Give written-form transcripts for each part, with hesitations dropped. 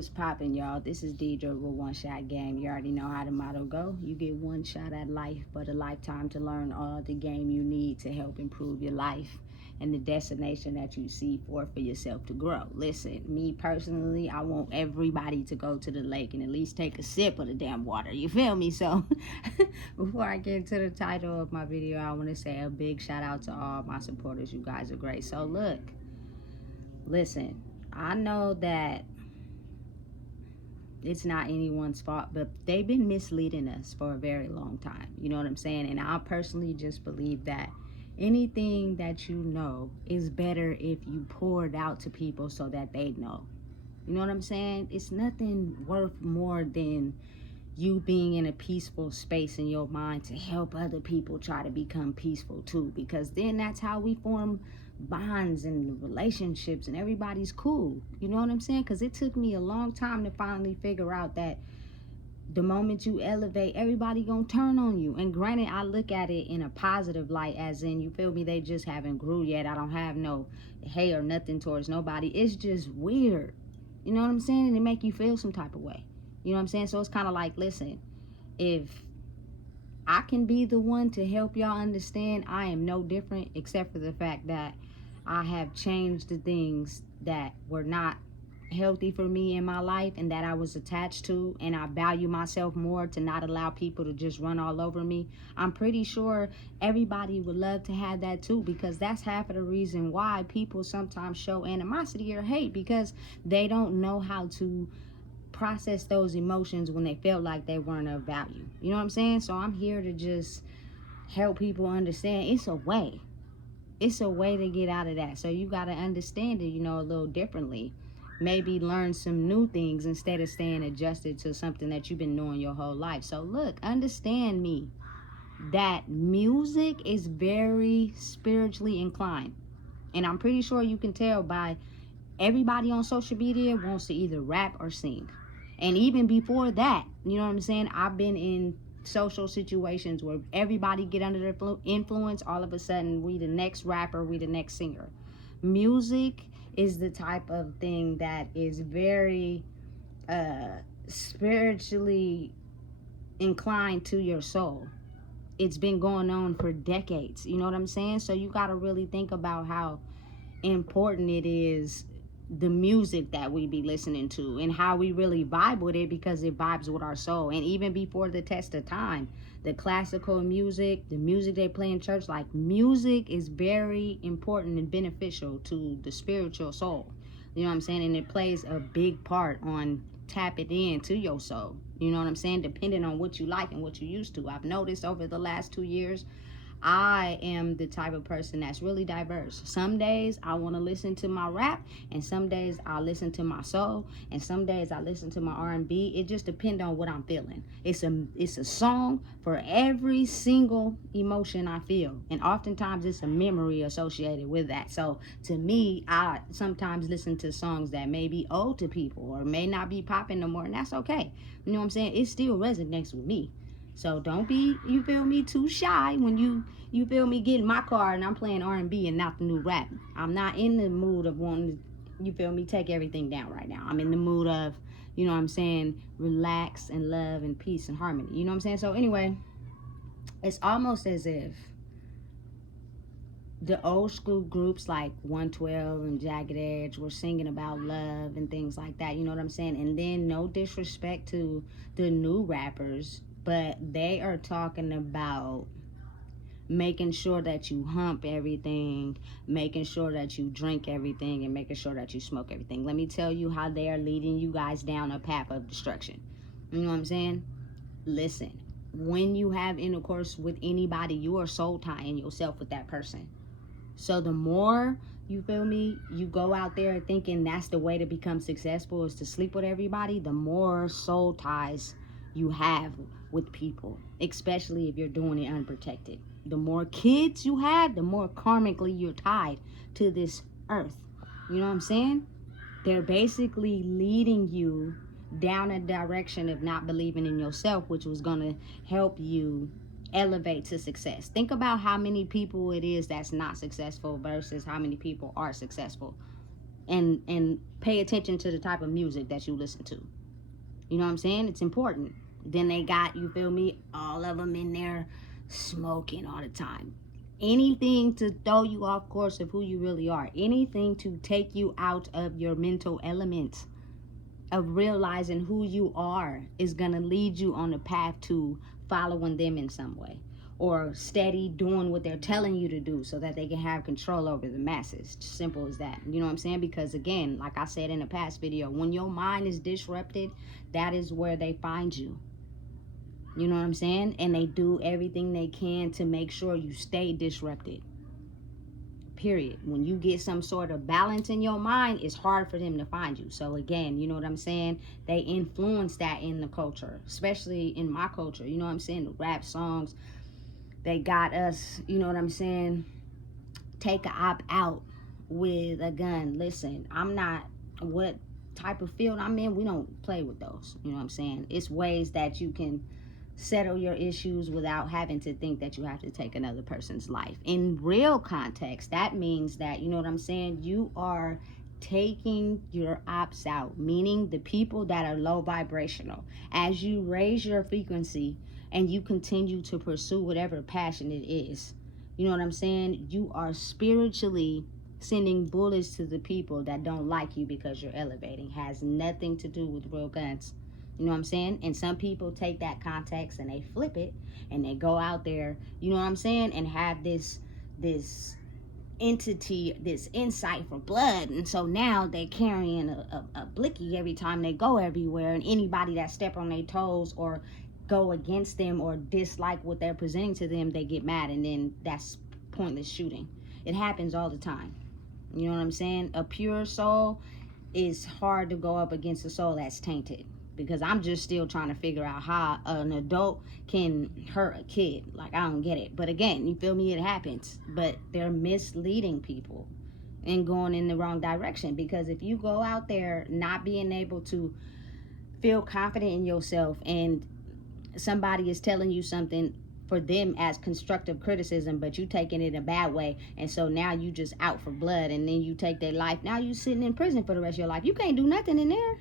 What's poppin', y'all? This is Deidre with One Shot Game. You already know how the motto go. You get one shot at life, but a lifetime to learn all the game you need to help improve your life and the destination that you see for yourself to grow. Listen, me personally, I want everybody to go to the lake and at least take a sip of the damn water. You feel me? So before I get to the title of my video, I want to say a big shout out to all my supporters. You guys are great. So look, listen, I know that it's not anyone's fault, but they've been misleading us for a very long time. You know what I'm saying? And I personally just believe that anything that you know is better if you pour it out to people so that they know. You know what I'm saying? It's nothing worth more than you being in a peaceful space in your mind to help other people try to become peaceful too, because then that's how we form bonds and relationships and everybody's cool. You know what I'm saying? Because it took me a long time to finally figure out that the moment you elevate, everybody gonna turn on you. And granted, I look at it in a positive light, as in, you feel me, they just haven't grew yet. I don't have no hate or nothing towards nobody. It's just weird. You know what I'm saying? And it make you feel some type of way. You know what I'm saying? So it's kind of like, listen, if I can be the one to help y'all understand, I am no different, except for the fact that I have changed the things that were not healthy for me in my life and that I was attached to, and I value myself more to not allow people to just run all over me. I'm pretty sure everybody would love to have that too, because that's half of the reason why people sometimes show animosity or hate, because they don't know how to process those emotions when they felt like they weren't of value. You know what I'm saying? So I'm here to just help people understand it's a way. It's a way to get out of that. So you got to understand it, you know, a little differently. Maybe learn some new things instead of staying adjusted to something that you've been knowing your whole life. So look, understand me, that music is very spiritually inclined. And I'm pretty sure you can tell by everybody on social media wants to either rap or sing. And even before that, you know what I'm saying? I've been in social situations where everybody get under their influence. All of a sudden, we the next rapper, we the next singer. Music is the type of thing that is very spiritually inclined to your soul. It's been going on for decades. You know what I'm saying? So you got to really think about how important it is, the music that we be listening to, and how we really vibe with it, because it vibes with our soul. And even before the test of time, the classical music, the music they play in church, like, music is very important and beneficial to the spiritual soul. You know what I'm saying? And it plays a big part on tapping in to your soul. You know what I'm saying? Depending on what you like and what you used to. I've noticed over the last 2 years, I am the type of person that's really diverse. Some days I want to listen to my rap, and some days I listen to my soul, and some days I listen to my R&B. It just depends on what I'm feeling. It's a song for every single emotion I feel, and oftentimes it's a memory associated with that. So to me, I sometimes listen to songs that may be old to people or may not be popping no more, and that's okay. You know what I'm saying? It still resonates with me. So don't be, you feel me, too shy when you feel me, get in my car and I'm playing R&B and not the new rap. I'm not in the mood of wanting to, you feel me, take everything down right now. I'm in the mood of, you know what I'm saying, relax and love and peace and harmony. You know what I'm saying? So anyway, it's almost as if the old school groups like 112 and Jagged Edge were singing about love and things like that. You know what I'm saying? And then, no disrespect to the new rappers, but they are talking about making sure that you hump everything, making sure that you drink everything, and making sure that you smoke everything. Let me tell you how they are leading you guys down a path of destruction. You know what I'm saying? Listen, when you have intercourse with anybody, you are soul tying yourself with that person. So the more, you feel me, you go out there thinking that's the way to become successful, is to sleep with everybody, the more soul ties you have with people, especially if you're doing it unprotected. The more kids you have, the more karmically you're tied to this earth. You know what I'm saying? They're basically leading you down a direction of not believing in yourself, which was going to help you elevate to success. Think about how many people it is that's not successful versus how many people are successful. and pay attention to the type of music that you listen to. You know what I'm saying? It's important. Then they got, you feel me, all of them in there smoking all the time. Anything to throw you off course of who you really are. Anything to take you out of your mental element of realizing who you are is going to lead you on the path to following them in some way, or steady doing what they're telling you to do so that they can have control over the masses. Simple as that. You know what I'm saying? Because again, like I said in a past video, when your mind is disrupted, that is where they find you. You know what I'm saying? And they do everything they can to make sure you stay disrupted. Period. When you get some sort of balance in your mind, it's hard for them to find you. So again, you know what I'm saying? They influence that in the culture, especially in my culture. You know what I'm saying? The rap songs, they got us, you know what I'm saying? Take a op out with a gun. Listen, I'm not, what type of field I'm in, we don't play with those. You know what I'm saying? It's ways that you can settle your issues without having to think that you have to take another person's life. In real context, that means that, you know what I'm saying, you are taking your ops out, meaning the people that are low vibrational. As you raise your frequency and you continue to pursue whatever passion it is, you know what I'm saying, you are spiritually sending bullets to the people that don't like you because you're elevating. Has nothing to do with real guns. You know what I'm saying? And some people take that context and they flip it and they go out there, you know what I'm saying, and have this entity, this insight for blood. And so now they're carrying a blicky every time they go everywhere. And anybody that step on their toes or go against them or dislike what they're presenting to them, they get mad. And then that's pointless shooting. It happens all the time. You know what I'm saying? A pure soul is hard to go up against a soul that's tainted. Because I'm just still trying to figure out how an adult can hurt a kid. Like, I don't get it. But again, you feel me? It happens. But they're misleading people and going in the wrong direction. Because if you go out there not being able to feel confident in yourself and somebody is telling you something for them as constructive criticism, but you taking it in a bad way, and so now you just out for blood, and then you take their life. Now you sitting in prison for the rest of your life. You can't do nothing in there.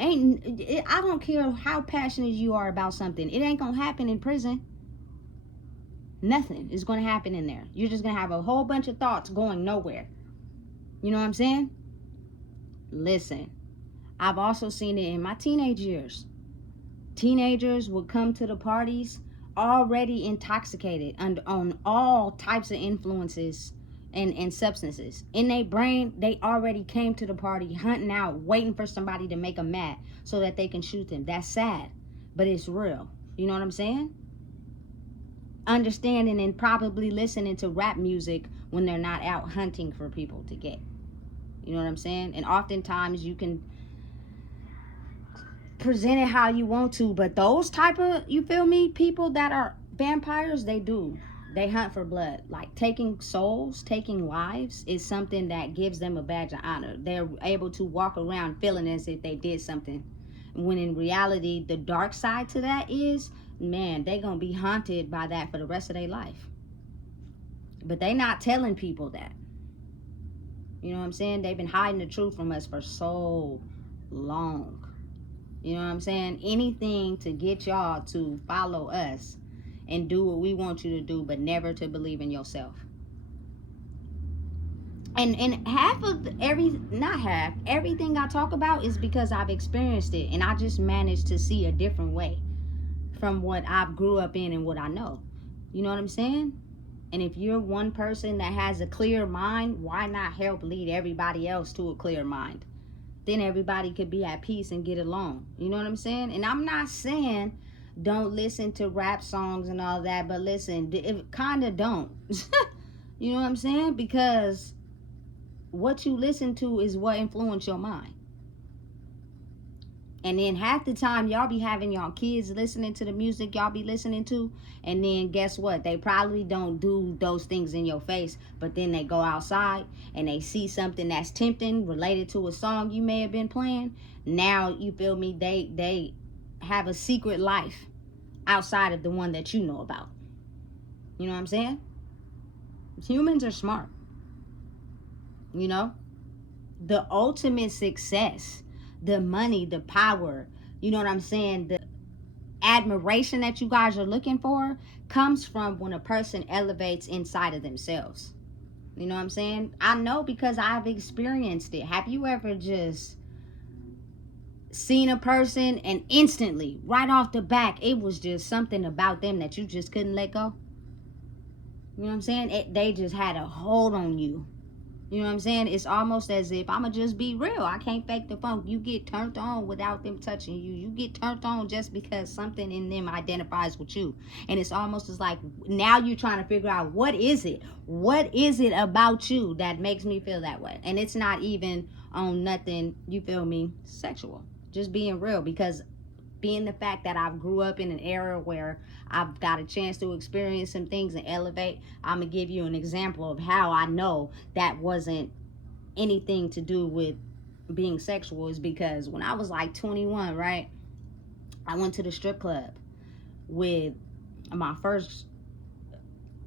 I don't care how passionate you are about something. It ain't gonna happen in prison. Nothing is gonna happen in there. You're just gonna have a whole bunch of thoughts going nowhere. You know what I'm saying? Listen, I've also seen it in my teenage years. Teenagers would come to the parties already intoxicated on all types of influences and substances. In their brain, they already came to the party hunting out, waiting for somebody to make them mad so that they can shoot them. That's sad, but it's real. You know what I'm saying? Understanding and probably listening to rap music when they're not out hunting for people to get. You know what I'm saying? And oftentimes you can present it how you want to, but those type of, you feel me, people that are vampires, they hunt for blood. Like taking souls, taking lives is something that gives them a badge of honor. They're able to walk around feeling as if they did something, when in reality the dark side to that is, man, they gonna be haunted by that for the rest of their life. But they not telling people that. You know what I'm saying? They've been hiding the truth from us for so long. You know what I'm saying? Anything to get y'all to follow us and do what we want you to do, but never to believe in yourself. And half of everything I talk about is because I've experienced it, and I just managed to see a different way from what I've grew up in and what I know. You know what I'm saying? And if you're one person that has a clear mind, why not help lead everybody else to a clear mind? Then everybody could be at peace and get along. You know what I'm saying? And I'm not saying don't listen to rap songs and all that, but listen, it kind of don't. You know what I'm saying? Because what you listen to is what influence your mind. And then half the time y'all be having y'all kids listening to the music y'all be listening to, and then guess what? They probably don't do those things in your face, but then they go outside and they see something that's tempting related to a song you may have been playing. Now, you feel me, they have a secret life outside of the one that you know about. You know what I'm saying? Humans are smart. You know? the ultimate success, the money, the power, you know what I'm saying, the admiration that you guys are looking for comes from when a person elevates inside of themselves. You know what I'm saying? I know because I've experienced it. Have you ever just seen a person and instantly, right off the back, it was just something about them that you just couldn't let go? You know what I'm saying? They just had a hold on you. You know what I'm saying? It's almost as if, I'ma just be real, I can't fake the funk. You get turned on without them touching you. You get turned on just because something in them identifies with you. And it's almost as like, now you're trying to figure out, what is it? What is it about you that makes me feel that way? And it's not even on nothing, you feel me, sexual. Just being real, because being the fact that I grew up in an era where I've got a chance to experience some things and elevate, I'm going to give you an example of how I know that wasn't anything to do with being sexual. Is because when I was like 21, right, I went to the strip club with my first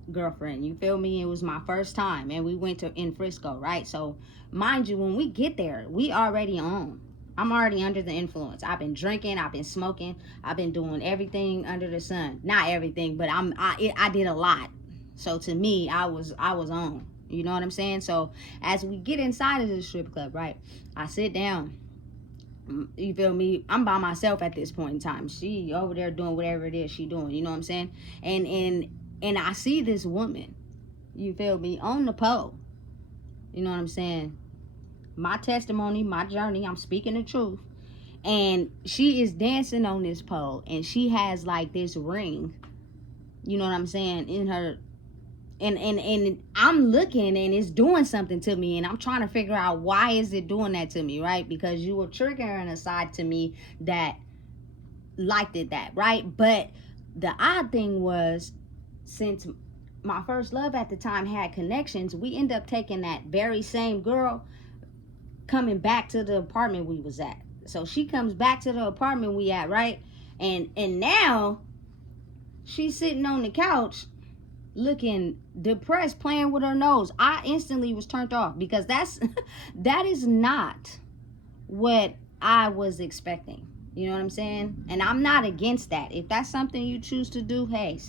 girlfriend, you feel me? It was my first time, and we went to in Frisco, right? So mind you, when we get there, we already on. I'm already under the influence. I've been drinking, I've been smoking, I've been doing everything under the sun. Not everything, but I did a lot. So to me, I was on. You know what I'm saying? So as we get inside of the strip club, right, I sit down. You feel me? I'm by myself at this point in time. She over there doing whatever it is she doing. You know what I'm saying? And I see this woman, you feel me, on the pole. You know what I'm saying? My testimony, my journey, I'm speaking the truth. And she is dancing on this pole, and she has like this ring, you know what I'm saying, in her. And I'm looking, and it's doing something to me, and I'm trying to figure out why is it doing that to me, right? Because you were triggering a side to me that liked it, that, right? But the odd thing was, since my first love at the time had connections, we end up taking that very same girl coming back to the apartment we was at. So she comes back to the apartment we at, right? And now she's sitting on the couch looking depressed, playing with her nose. I instantly was turned off, because that is not what I was expecting. You know what I'm saying? And I'm not against that. If that's something you choose to do, hey,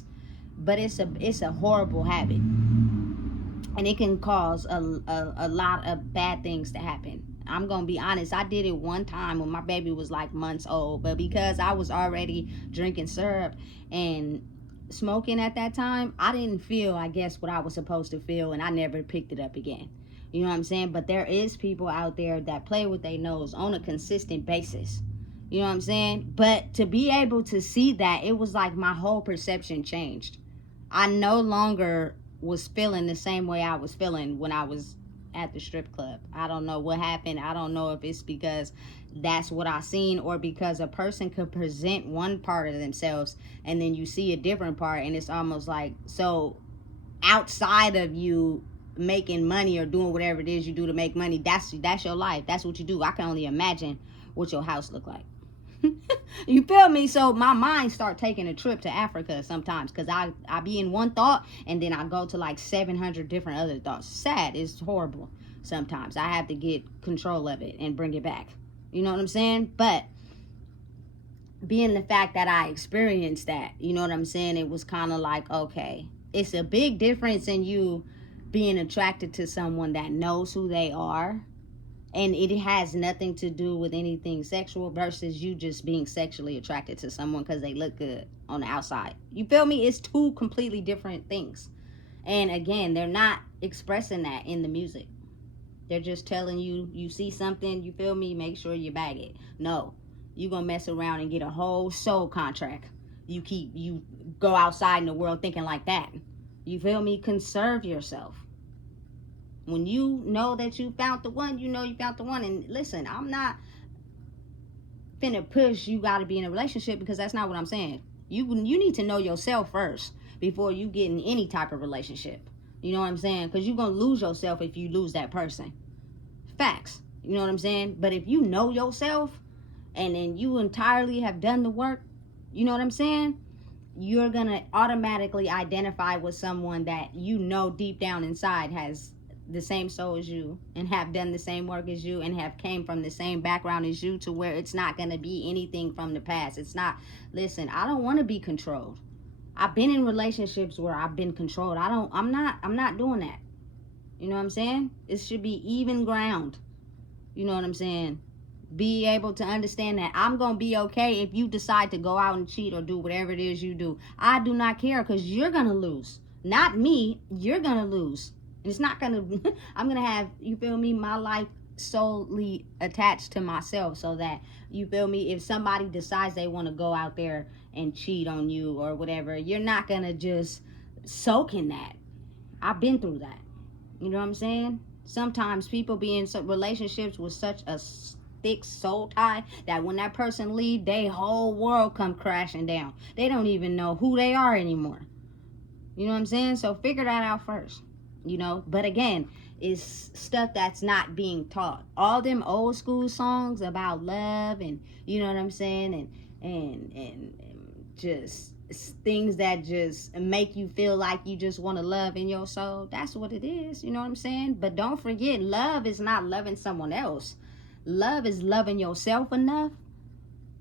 but it's a horrible habit, and it can cause a lot of bad things to happen. I'm gonna be honest, I did it one time when my baby was like months old, but because I was already drinking syrup and smoking at that time, I didn't feel, I guess, what I was supposed to feel, and I never picked it up again. You know what I'm saying? But there is people out there that play with their nose on a consistent basis. You know what I'm saying? But to be able to see that, it was like my whole perception changed. I no longer was feeling the same way I was feeling when I was at the strip club. I don't know what happened. I don't know if it's because that's what I seen, or because a person could present one part of themselves and then you see a different part, and it's almost like, so outside of you making money or doing whatever it is you do to make money, that's your life, that's what you do. I can only imagine what your house look like. You feel me? So my mind start taking a trip to Africa sometimes, because I be in one thought and then I go to like 700 different other thoughts. Sad. It's horrible. Sometimes I have to get control of it and bring it back. You know what I'm saying? But being the fact that I experienced that, you know what I'm saying, it was kind of like, okay, it's a big difference in you being attracted to someone that knows who they are, and it has nothing to do with anything sexual, versus you just being sexually attracted to someone because they look good on the outside. You feel me? It's two completely different things. And again, they're not expressing that in the music. They're just telling you, you see something, you feel me, make sure you bag it. No, you're going to mess around and get a whole soul contract. You go outside in the world thinking like that. You feel me? Conserve yourself. When you know that you found the one, you know you found the one. And listen, I'm not finna push you gotta be in a relationship, because that's not what I'm saying. You need to know yourself first before you get in any type of relationship. You know what I'm saying? Because you're gonna lose yourself if you lose that person. Facts. You know what I'm saying? But if you know yourself and then you entirely have done the work, you know what I'm saying, you're gonna automatically identify with someone that you know deep down inside has the same soul as you and have done the same work as you and have came from the same background as you, to where it's not going to be anything from the past. It's not, listen, I don't want to be controlled. I've been in relationships where I've been controlled. I'm not doing that. You know what I'm saying? It should be even ground. You know what I'm saying? Be able to understand that I'm going to be okay if you decide to go out and cheat or do whatever it is you do. I do not care, because you're going to lose. Not me. You're going to lose. It's not going to, I'm going to have, you feel me, my life solely attached to myself, so that, you feel me, if somebody decides they want to go out there and cheat on you or whatever, you're not going to just soak in that. I've been through that. You know what I'm saying? Sometimes people be in some relationships with such a thick soul tie that when that person leave, their whole world come crashing down. They don't even know who they are anymore. You know what I'm saying? So figure that out first. You know, but again, it's stuff that's not being taught. All them old school songs about love, and you know what I'm saying, and just things that just make you feel like you just want to love in your soul. That's what it is. You know what I'm saying? But don't forget, love is not loving someone else. Love is loving yourself enough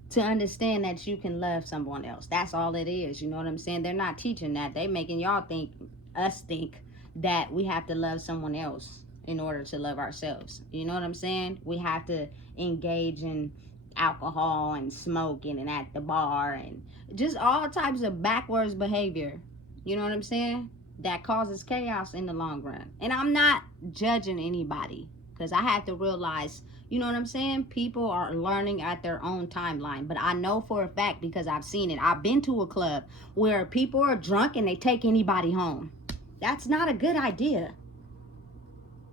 to understand that you can love someone else. That's all it is. You know what I'm saying? They're not teaching that. They making y'all think, us think, that we have to love someone else in order to love ourselves. You know what I'm saying? We have to engage in alcohol and smoking and at the bar and just all types of backwards behavior. You know what I'm saying? That causes chaos in the long run. And I'm not judging anybody, because I have to realize, you know what I'm saying, people are learning at their own timeline. But I know for a fact, because I've seen it. I've been to a club where people are drunk and they take anybody home. That's not a good idea.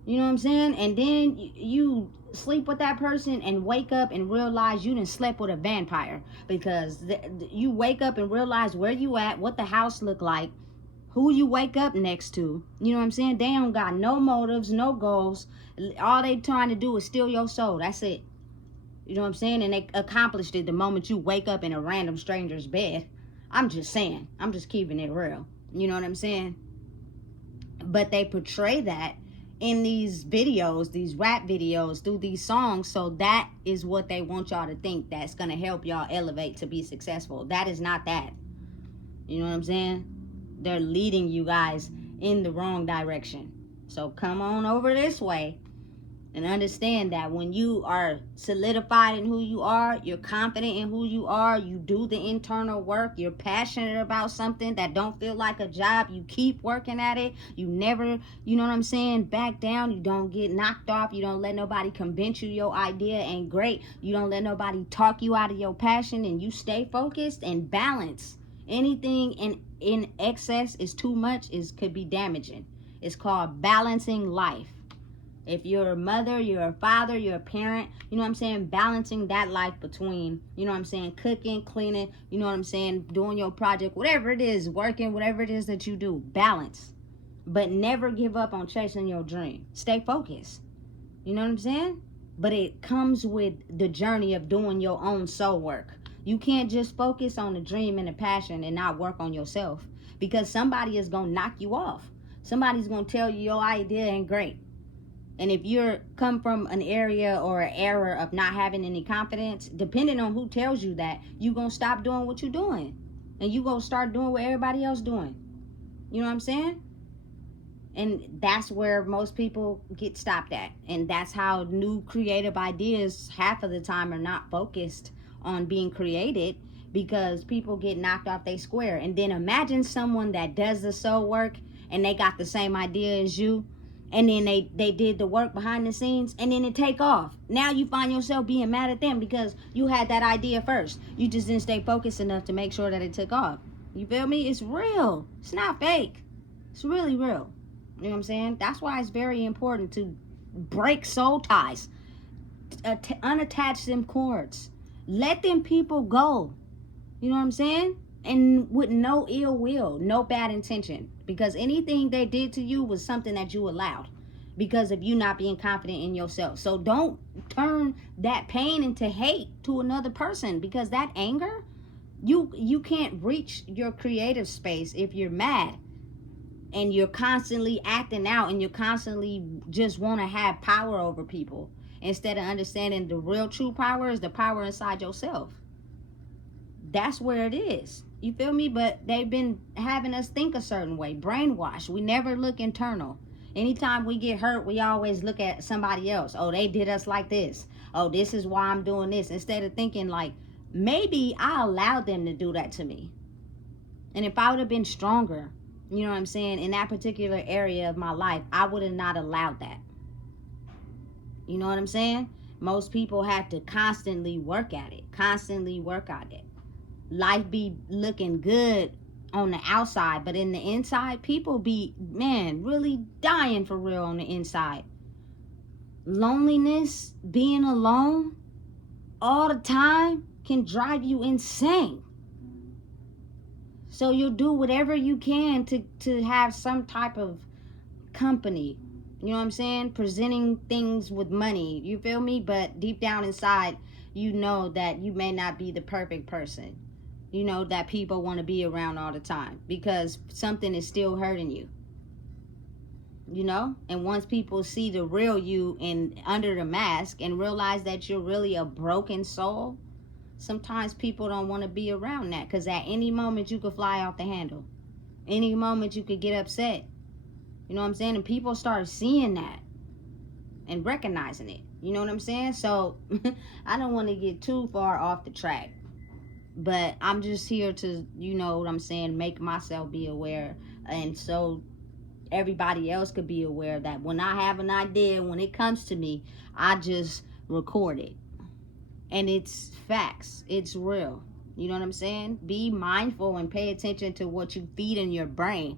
You know what I'm saying? And then you sleep with that person and wake up and realize you done slept with a vampire, because you wake up and realize where you at, what the house look like, who you wake up next to. You know what I'm saying? They don't got no motives, no goals. All they trying to do is steal your soul. That's it. You know what I'm saying? And they accomplished it the moment you wake up in a random stranger's bed. I'm just saying. I'm just keeping it real. You know what I'm saying? But they portray that in these videos, these rap videos, through these songs. So that is what they want y'all to think, that's going to help y'all elevate to be successful. That is not that. You know what I'm saying? They're leading you guys in the wrong direction. So come on over this way and understand that when you are solidified in who you are, you're confident in who you are, you do the internal work, you're passionate about something that don't feel like a job, you keep working at it, you never, you know what I'm saying, back down, you don't get knocked off, you don't let nobody convince you your idea ain't great, you don't let nobody talk you out of your passion, and you stay focused and balance. Anything in excess is too much, could be damaging. It's called balancing life. If you're a mother, you're a father, you're a parent, you know what I'm saying, balancing that life between, you know what I'm saying, cooking, cleaning, you know what I'm saying, doing your project, whatever it is, working, whatever it is that you do, balance. But never give up on chasing your dream. Stay focused. You know what I'm saying? But it comes with the journey of doing your own soul work. You can't just focus on the dream and the passion and not work on yourself, because somebody is going to knock you off. Somebody's going to tell you your idea ain't great. And if you're come from an area or an era of not having any confidence, depending on who tells you that, you're going to stop doing what you're doing. And you're going to start doing what everybody else doing. You know what I'm saying? And that's where most people get stopped at. And that's how new creative ideas half of the time are not focused on being created, because people get knocked off their square. And then imagine someone that does the soul work and they got the same idea as you, and then they did the work behind the scenes, and then it take off. Now you find yourself being mad at them because you had that idea first. You just didn't stay focused enough to make sure that it took off. You feel me? It's real. It's not fake. It's really real. You know what I'm saying? That's why it's very important to break soul ties, unattach them cords, let them people go. You know what I'm saying? And with no ill will, no bad intention. Because anything they did to you was something that you allowed, because of you not being confident in yourself. So don't turn that pain into hate to another person, because that anger, you can't reach your creative space if you're mad. and you're constantly acting out and you're constantly just want to have power over people instead of understanding the real true power is the power inside yourself. That's where it is. You feel me? But they've been having us think a certain way, brainwashed. We never look internal. Anytime we get hurt, we always look at somebody else. Oh, they did us like this. Oh, this is why I'm doing this. Instead of thinking like, maybe I allowed them to do that to me. And if I would have been stronger, you know what I'm saying, in that particular area of my life, I would have not allowed that. You know what I'm saying? Most people have to constantly work at it. Constantly work at it. Life be looking good on the outside, but in the inside, people be, man, really dying for real on the inside. Loneliness, being alone all the time can drive you insane. So you'll do whatever you can to have some type of company. You know what I'm saying? Presenting things with money. You feel me? But deep down inside, you know that you may not be the perfect person. You know that people want to be around all the time because something is still hurting you. You know? And once people see the real you and under the mask and realize that you're really a broken soul, sometimes people don't want to be around that because at any moment you could fly off the handle. Any moment you could get upset. You know what I'm saying? And people start seeing that and recognizing it. You know what I'm saying? So I don't want to get too far off the track. But I'm just here to, you know what I'm saying, make myself be aware. And so everybody else could be aware that when I have an idea, when it comes to me, I just record it. And it's facts. It's real. You know what I'm saying? Be mindful and pay attention to what you feed in your brain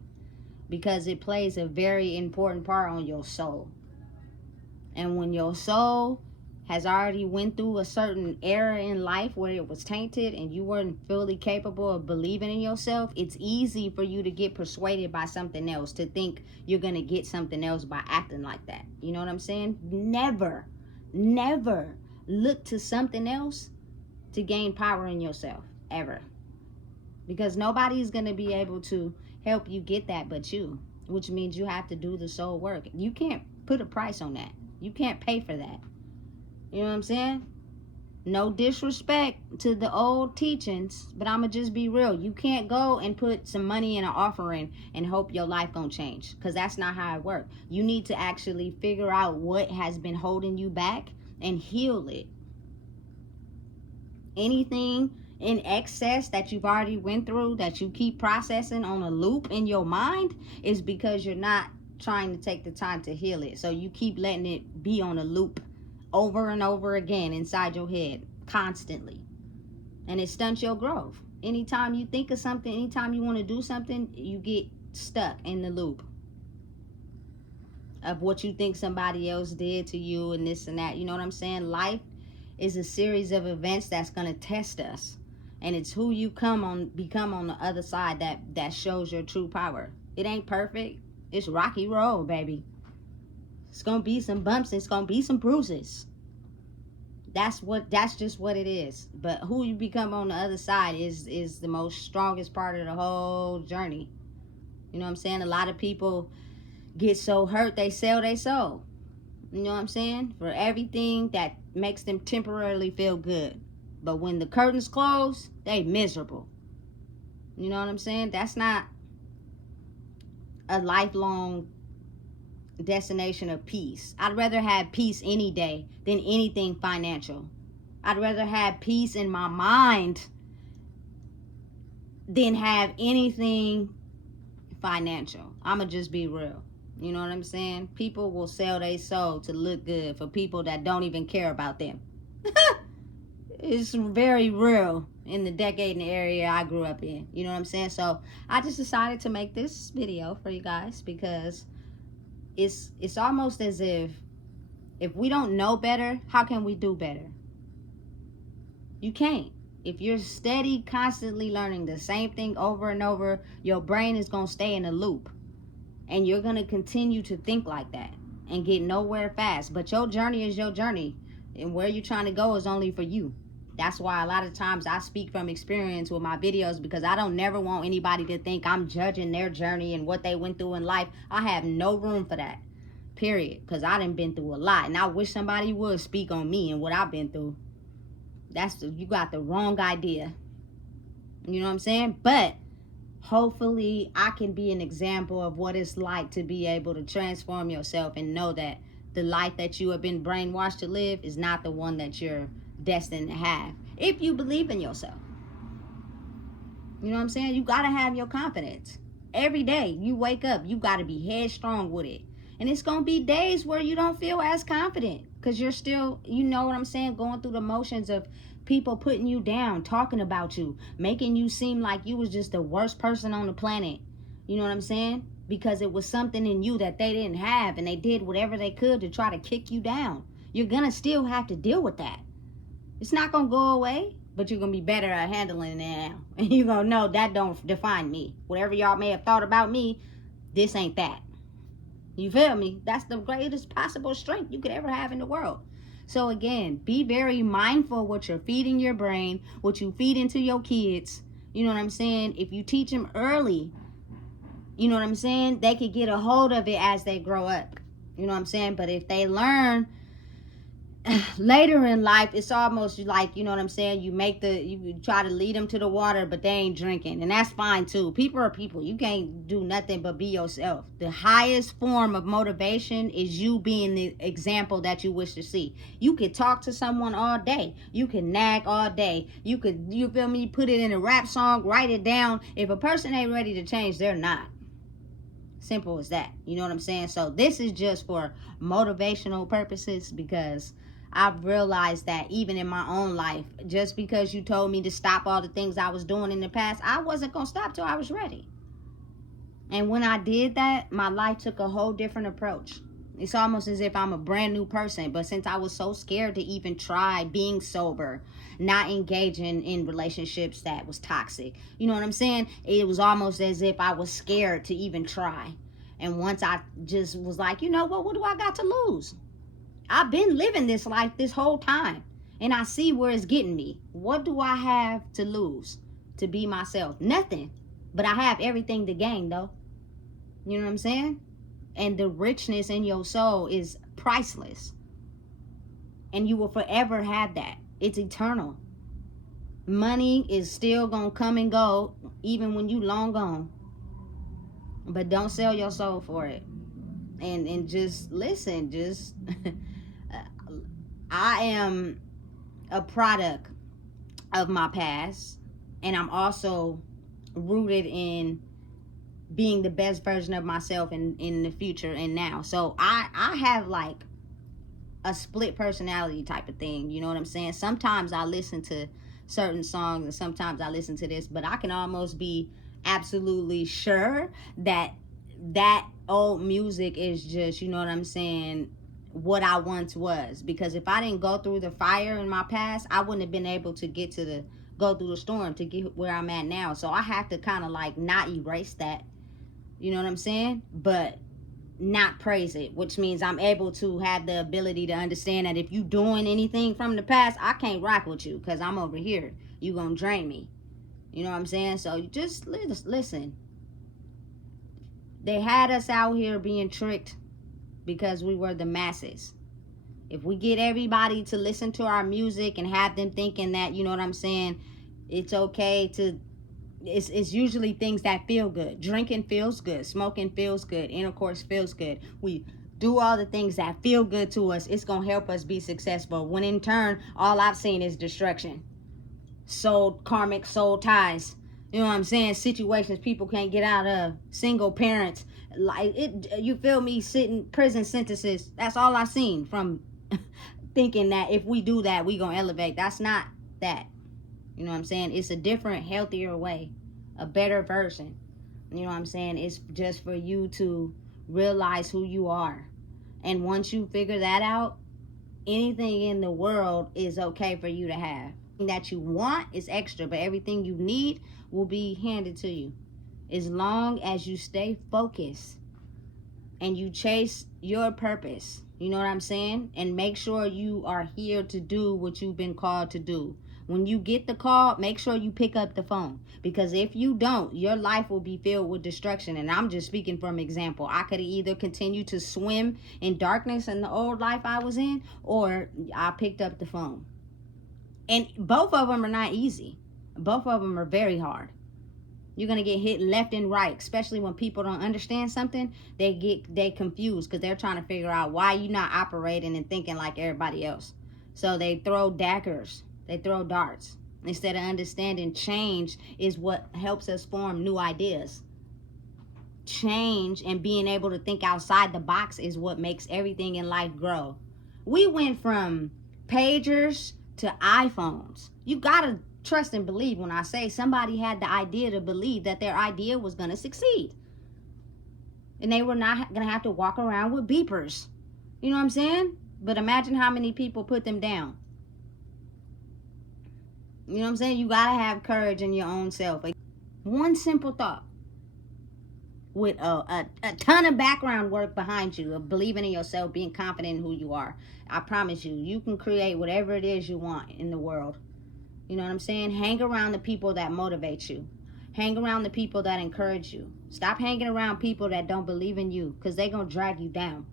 because it plays a very important part on your soul. And when your soul has already went through a certain era in life where it was tainted and you weren't fully capable of believing in yourself, it's easy for you to get persuaded by something else, to think you're going to get something else by acting like that. You know what I'm saying? Never look to something else to gain power in yourself, ever. Because nobody's going to be able to help you get that but you, which means you have to do the soul work. You can't put a price on that. You can't pay for that. You know what I'm saying? No disrespect to the old teachings, but I'ma just be real. You can't go and put some money in an offering and hope your life gonna change, because that's not how it works. You need to actually figure out what has been holding you back and heal it. Anything in excess that you've already went through that you keep processing on a loop in your mind is because you're not trying to take the time to heal it. So you keep letting it be on a loop over and over again inside your head constantly, and it stunts your growth. Anytime you think of something, anytime you want to do something, you get stuck in the loop of what you think somebody else did to you and this and that. You know what I'm saying? Life is a series of events that's going to test us, and it's who you become on the other side that shows your true power. It ain't perfect. It's rocky road, baby. It's gonna be some bumps. It's gonna be some bruises. That's just what it is. But who you become on the other side is the most strongest part of the whole journey. You know what I'm saying? A lot of people get so hurt they sell their soul. You know what I'm saying? For everything that makes them temporarily feel good. But when the curtains close, they miserable. You know what I'm saying? That's not a lifelong destination of peace. I'd rather have peace any day than anything financial. I'd rather have peace in my mind than have anything financial. I'ma just be real. You know what I'm saying? People will sell their soul to look good for people that don't even care about them. It's very real in the decade and the area I grew up in. You know what I'm saying? So I just decided to make this video for you guys because it's almost as if we don't know better, how can we do better? You can't. If you're steady, constantly learning the same thing over and over, your brain is going to stay in a loop. And you're going to continue to think like that and get nowhere fast. But your journey is your journey. And where you're trying to go is only for you. That's why a lot of times I speak from experience with my videos, because I don't never want anybody to think I'm judging their journey and what they went through in life. I have no room for that, period, because I done been through a lot, and I wish somebody would speak on me and what I've been through. You got the wrong idea. You know what I'm saying? But hopefully I can be an example of what it's like to be able to transform yourself and know that the life that you have been brainwashed to live is not the one that you're destined to have, if you believe in yourself. You know what I'm saying? You gotta have your confidence. Every day you wake up, you gotta be headstrong with it. And it's gonna be days where you don't feel as confident, because you're still, you know what I'm saying, going through the motions of people putting you down, talking about you, making you seem like you was just the worst person on the planet. You know what I'm saying? Because it was something in you that they didn't have, and they did whatever they could to try to kick you down. You're gonna still have to deal with that. It's not gonna go away, but you're gonna be better at handling it now. And you're gonna know that don't define me. Whatever y'all may have thought about me, this ain't that. You feel me? That's the greatest possible strength you could ever have in the world. So again, be very mindful what you're feeding your brain, what you feed into your kids. You know what I'm saying? If you teach them early, you know what I'm saying, they could get a hold of it as they grow up. You know what I'm saying? But if they learn later in life, it's almost like, you know what I'm saying, you try to lead them to the water, but they ain't drinking, and that's fine too. People are people. You can't do nothing but be yourself. The highest form of motivation is you being the example that you wish to see. You could talk to someone all day, you can nag all day, you feel me, put it in a rap song, write it down. If a person ain't ready to change, they're not. Simple as that. You know what I'm saying? So this is just for motivational purposes, because I've realized that even in my own life, just because you told me to stop all the things I was doing in the past, I wasn't going to stop till I was ready. And when I did that, my life took a whole different approach. It's almost as if I'm a brand new person. But since I was so scared to even try being sober, not engaging in relationships that was toxic, you know what I'm saying? It was almost as if I was scared to even try. And once I just was like, you know what do I got to lose? I've been living this life this whole time, and I see where it's getting me. What do I have to lose to be myself? Nothing. But I have everything to gain, though. You know what I'm saying? And the richness in your soul is priceless. And you will forever have that. It's eternal. Money is still going to come and go, even when you long gone. But don't sell your soul for it. And just listen, just... I am a product of my past, and I'm also rooted in being the best version of myself in the future and now. So I have like a split personality type of thing. You know what I'm saying? Sometimes I listen to certain songs, and sometimes I listen to this, but I can almost be absolutely sure that old music is just, you know what I'm saying, what I once was. Because if I didn't go through the fire in my past, I wouldn't have been able to go through the storm to get where I'm at now. So I have to kind of like not erase that, you know what I'm saying, but not praise it, which means I'm able to have the ability to understand that if you doing anything from the past, I can't rock with you, because I'm over here. You gonna drain me. You know what I'm saying? So you just listen. They had us out here being tricked because we were the masses. If we get everybody to listen to our music and have them thinking that, you know what I'm saying, it's okay to, it's usually things that feel good. Drinking feels good. Smoking feels good. Intercourse feels good. We do all the things that feel good to us. It's going to help us be successful. When in turn, all I've seen is destruction. Karmic soul ties. You know what I'm saying? Situations people can't get out of. Single parents. Like it, you feel me? Sitting prison sentences. That's all I've seen from thinking that if we do that, we gonna elevate. That's not that. You know what I'm saying? It's a different, healthier way, a better version. You know what I'm saying? It's just for you to realize who you are. And once you figure that out, anything in the world is okay for you to have. That you want is extra, but everything you need will be handed to you. As long as you stay focused and you chase your purpose, you know what I'm saying? And make sure you are here to do what you've been called to do. When you get the call, make sure you pick up the phone. Because if you don't, your life will be filled with destruction. And I'm just speaking from example. I could either continue to swim in darkness in the old life I was in, or I picked up the phone. And both of them are not easy. Both of them are very hard. You're going to get hit left and right, especially when people don't understand something. They confused because they're trying to figure out why you're not operating and thinking like everybody else. So they throw daggers. They throw darts. Instead of understanding change is what helps us form new ideas. Change and being able to think outside the box is what makes everything in life grow. We went from pagers to iPhones. You got to trust and believe when I say somebody had the idea to believe that their idea was going to succeed. And they were not going to have to walk around with beepers. You know what I'm saying? But imagine how many people put them down. You know what I'm saying? You got to have courage in your own self. Like, one simple thought with a ton of background work behind you of believing in yourself, being confident in who you are. I promise you, you can create whatever it is you want in the world. You know what I'm saying? Hang around the people that motivate you. Hang around the people that encourage you. Stop hanging around people that don't believe in you, because they're going to drag you down.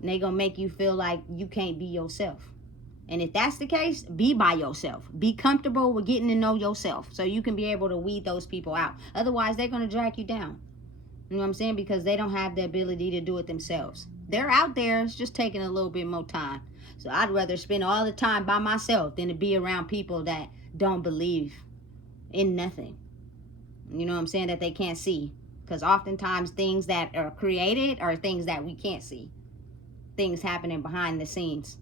And they're going to make you feel like you can't be yourself. And if that's the case, be by yourself. Be comfortable with getting to know yourself so you can be able to weed those people out. Otherwise, they're going to drag you down. You know what I'm saying? Because they don't have the ability to do it themselves. They're out there. It's just taking a little bit more time. So I'd rather spend all the time by myself than to be around people that don't believe in nothing. You know what I'm saying? That they can't see. Because oftentimes things that are created are things that we can't see. Things happening behind the scenes.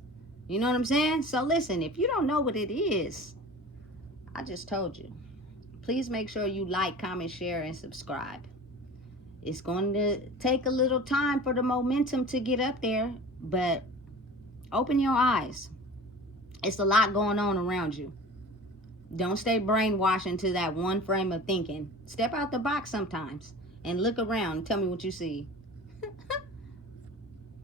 You know what I'm saying? So listen, if you don't know what it is, I just told you. Please make sure you like, comment, share, and subscribe. It's going to take a little time for the momentum to get up there, but open your eyes. It's a lot going on around you. Don't stay brainwashed into that one frame of thinking. Step out the box sometimes and look around and tell me what you see.